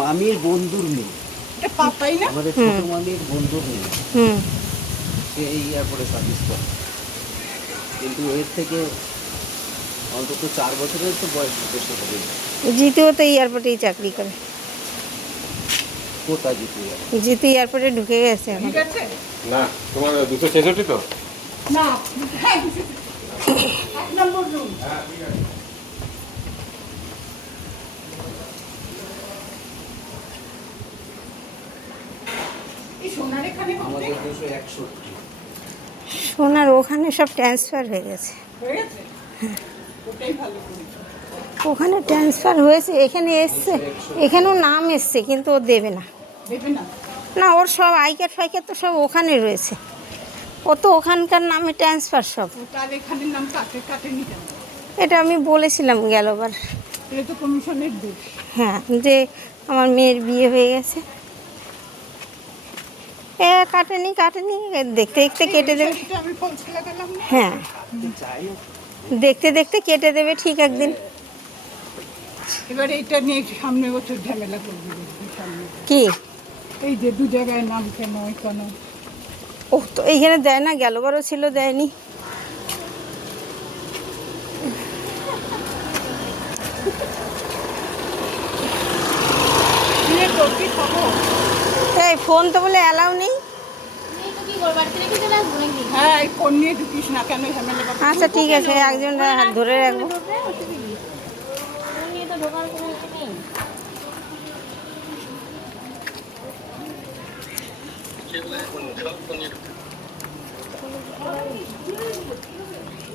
মামির বন্ধুর মেয়ে, আমাদের ছোট মামির বন্ধুর মেয়ে, সে এই এয়ারপোর্টে সার্ভিস করে, কিন্তু এর থেকে অন্তত 4 বছরের তো বয়স বেশি হবে। জিতেও তো এয়ারপোর্টেই চাকরি করে। কোথায় জিতে এয়ারপোর্টে ঢুকে গেছে না, তোমার 266 তো না, হ্যাঁ 1 নম্বর রুম। আমাদের 261। সোনার ওখানে সব ট্রান্সফার হয়ে গেছে। ওখানে ট্রান্সফার হয়েছে, এখানে এসছে, এখানেও নাম এসছে, কিন্তু ও দেবে না। না, ওর সব আই কার্ড ফাই কার্ড তো সব ওখানে রয়েছে, ও তো ওখানকার নামে ট্রান্সফার সব। এটা আমি বলেছিলাম গেলবার। হ্যাঁ, যে আমার মেয়ের বিয়ে হয়ে গেছে, কাটেনি দেখতে দেখতে কেটে দেবে। হ্যাঁ, দেখতে দেখতে কেটে দেবে ঠিক একদিন। এবার এইটা নিয়ে সামনে বছর ঝামেলা করবে। কি এই যে 2 জায়গায় নাম কেন কেন? ও তো এইখানে দেয় না, গেলবারও ছিল, দেয়নি। এই ফোন তো বলে অ্যালাউ নেই। হ্যাঁ, এই ফোন নিয়ে ঢুকিস না, কেন ঝামেলা করবি? আচ্ছা ঠিক আছে, একজন হাত ধরে রাখবো।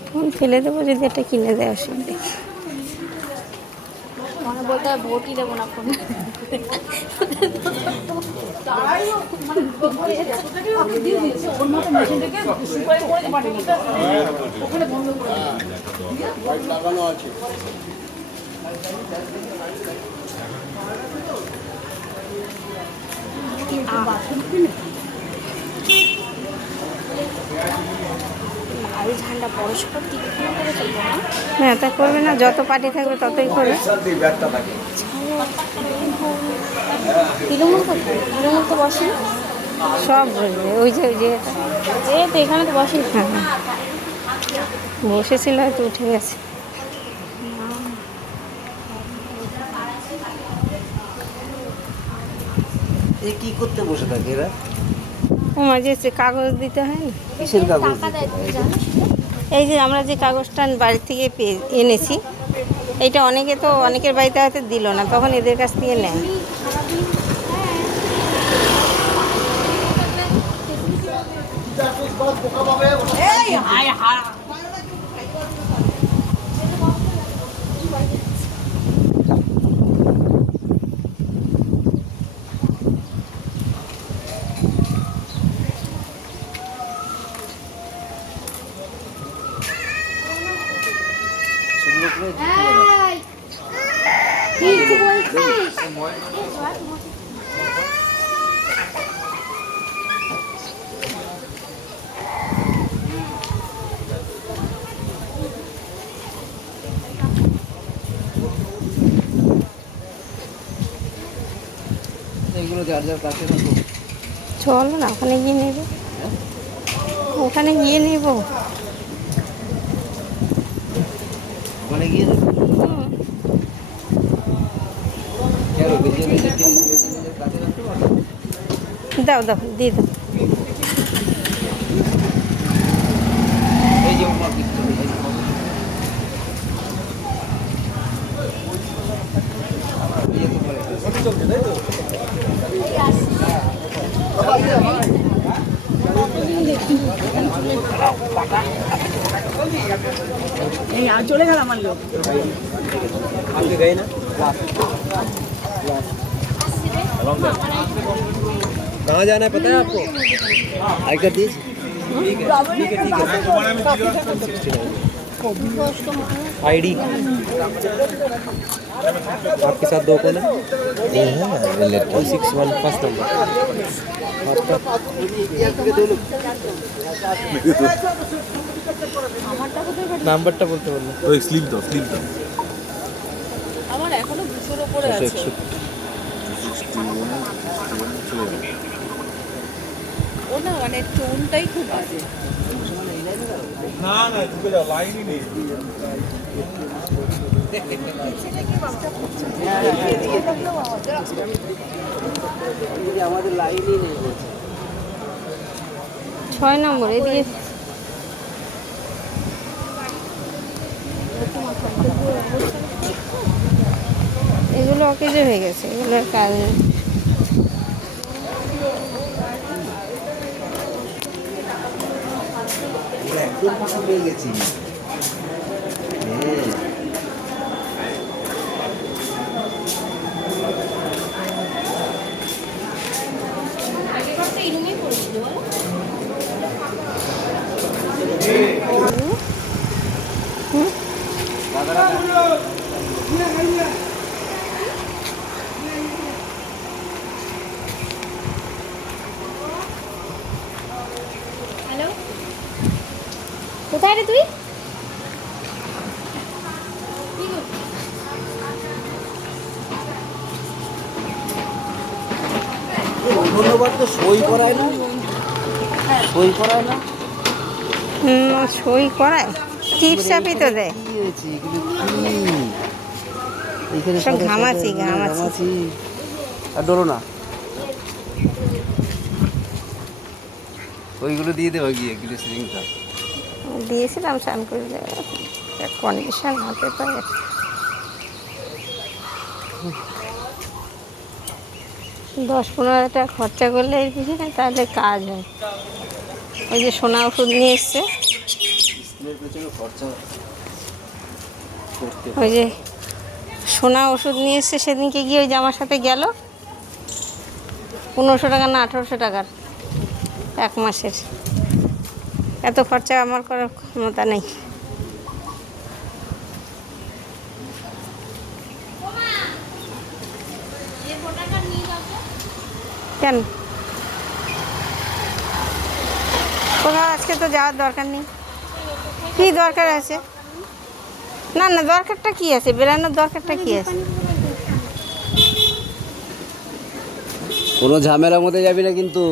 ফোন ফেলে দেবো যদি এটা কিনে দেয়, অসুবিধা। মনে বলতে হয় ভোটই দেবো না ফোন। লাল ঝান্ডা পরস্পর দিকে করে চলবো না। হ্যাঁ, তা করবে না, যত পার্টি থাকবে ততই করবে। তৃণমূল কোথায়? তৃণমূল তো বসে না, সব বলবে। ওই যে এই তো এখানে তো বসে। হ্যাঁ, বসেছিল, হয়তো উঠে গেছে। এ কি করতে বসে থাকে এরা? ও মাঝে কাগজ দিতে হয় না? কিসের কাগজ? টাকা দেয়, তুমি জানো? এই যে আমরা যে কাগজটা বাড়ি থেকে এনেছি, এইটা অনেকের বাড়িতে হয়তো দিল না, তখন এদের কাছ থেকে নেয়। এগুলো যার যার কাছে রাখো। চলো না, ওখানে গিয়ে নেবো, ওখানে গিয়ে নেবো। ওখানে গিয়ে দাও দাও, দিয়ে দাও। এই যে চলে গেল আমার লোক। आपके गए ना? कहाँ जाना है पता है आपको? आई कर दीजिए। ठीक है ठीक है ठीक है। आईडी आपके साथ 2 कौन है? 61 फर्स्ट नंबर आपका। নাম্বারটা বলতে পারলো। ওই স্লিপ দাও, স্লিপ দাও। আমার এখনো 200-র উপরে আছে। ও না মানে টোনটাই খুব বাজে। না না, ঢুকে যাও, লাইনই নেই। আমাদের লাইনই নেই বলছে। 6 নম্বর এদিকে এগুলো অকেজো হয়ে গেছে, এগুলোর কাজ নেই। একদম ফাঁকা পেয়ে গেছি। হ্যালো, কোথায় রে তুই? ধন্যবাদ। তো সই করায় না, সই করায় না। সই করায়, টিপসাপই তো দেয়। কি হয়েছে এগুলো? কি এখানে সব সাদা সাদা ঘামাচি, এগুলো ঘামাচি। ঘামাচি। আর ডরো না, ওইগুলো দিয়ে দেবো গিয়ে গ্লিসারিনটা। দিয়েছিলাম স্নান করে কন্ডিশন হতে পারে। 10-15 টাকা খরচা করলে এর পিছনে তাহলে কাজ হয়। ওই যে সোনা ওষুধ নিয়ে এসছে, স্কুলের পেছনে খরচা করতে ওই যে সোনা ওষুধ নিয়ে এসছে সেদিনকে গিয়ে ওই যে আমার সাথে গেল 1500 টাকা না 1800 টাকার 1 মাসের। এত খরচা আমার করার ক্ষমতা নেই। কেন কোথাও আজকে তো যাওয়ার দরকার নেই। কি দরকার আছে? না না, দরকারটা কি আছে? বেরানোর দরকারটা কি আছে? কোনো ঝামেলার মধ্যে যাবি না কিন্তু।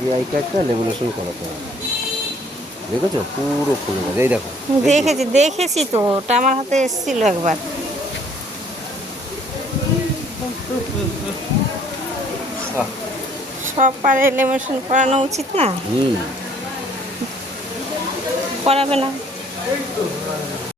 এই আই কার্ডটা লেমিনেশন করাতে হবে, দেখেছো? পুরো খুলে গেছে, এই দেখো। দেখেছি তো, ওটা আমার হাতে এসেছিল একবার। সব পারে লেমিনেশন করানো উচিত না, করাবে না।